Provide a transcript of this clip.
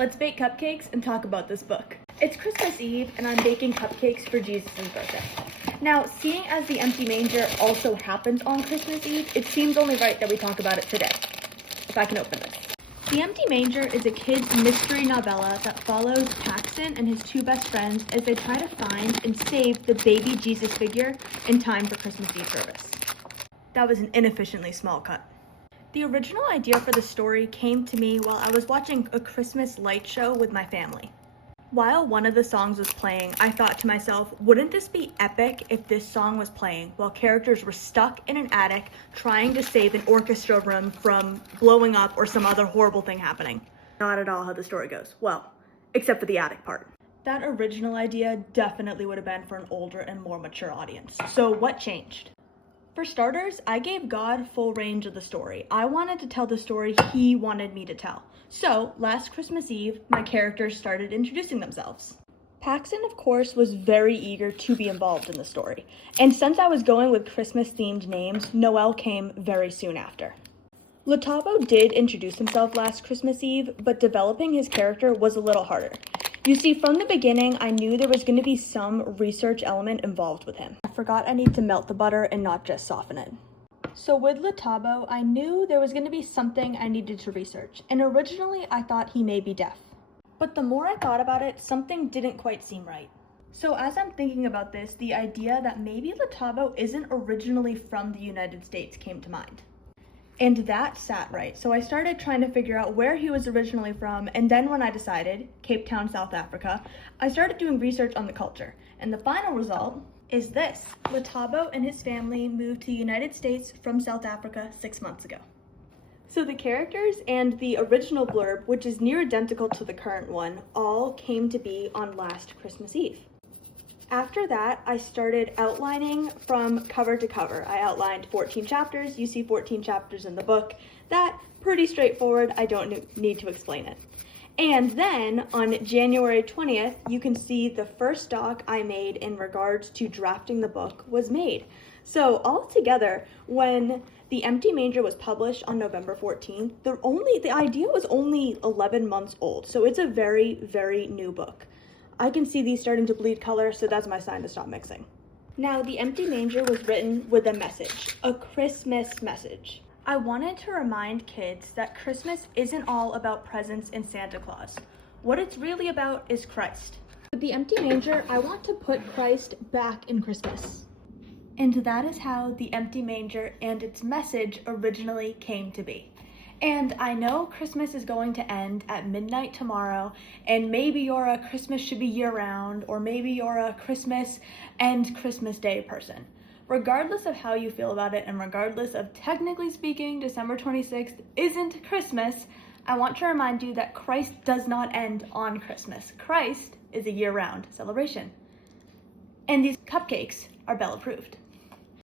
Let's bake cupcakes and talk about this book. It's Christmas Eve and I'm baking cupcakes for Jesus' birthday. Now, seeing as the Empty Manger also happens on Christmas Eve, it seems only right that we talk about it today. If I can open this. The Empty Manger is a kid's mystery novella that follows Paxton and his two best friends as they try to find and save the baby Jesus figure in time for Christmas Eve service. That was an inefficiently small cut. The original idea for the story came to me while I was watching a Christmas light show with my family. While one of the songs was playing, I thought to myself, wouldn't this be epic if this song was playing while characters were stuck in an attic trying to save an orchestra room from blowing up or some other horrible thing happening? Not at all how the story goes. Well, except for the attic part. That original idea definitely would have been for an older and more mature audience. So what changed? For starters, I gave God full range of the story. I wanted to tell the story he wanted me to tell. So, last Christmas Eve, my characters started introducing themselves. Paxton, of course, was very eager to be involved in the story. And since I was going with Christmas-themed names, Noel came very soon after. Latavo did introduce himself last Christmas Eve, but developing his character was a little harder. You see, from the beginning, I knew there was going to be some research element involved with him. I forgot I need to melt the butter and not just soften it. So with Latabo, I knew there was going to be something I needed to research, and originally I thought he may be deaf. But the more I thought about it, something didn't quite seem right. So as I'm thinking about this, the idea that maybe Latabo isn't originally from the United States came to mind. And that sat right, so I started trying to figure out where he was originally from, and then when I decided, Cape Town, South Africa, I started doing research on the culture. And the final result is this. Latabo and his family moved to the United States from South Africa 6 months ago. So the characters and the original blurb, which is near identical to the current one, all came to be on last Christmas Eve. After that, I started outlining from cover to cover. I outlined 14 chapters. You see 14 chapters in the book. That, pretty straightforward. I don't need to explain it. And then on January 20th, you can see the first doc I made in regards to drafting the book was made. So altogether, when The Empty Manger was published on November 14th, the idea was only 11 months old. So it's a very, very new book. I can see these starting to bleed color, so that's my sign to stop mixing. Now, The Empty Manger was written with a message, a Christmas message. I wanted to remind kids that Christmas isn't all about presents and Santa Claus. What it's really about is Christ. With The Empty Manger, I want to put Christ back in Christmas. And that is how The Empty Manger and its message originally came to be. And I know Christmas is going to end at midnight tomorrow, and maybe you're a Christmas should be year-round, or maybe you're a Christmas and Christmas Day person. Regardless of how you feel about it, and regardless of technically speaking, December 26th isn't Christmas, I want to remind you that Christ does not end on Christmas. Christ is a year-round celebration. And these cupcakes are Belle approved.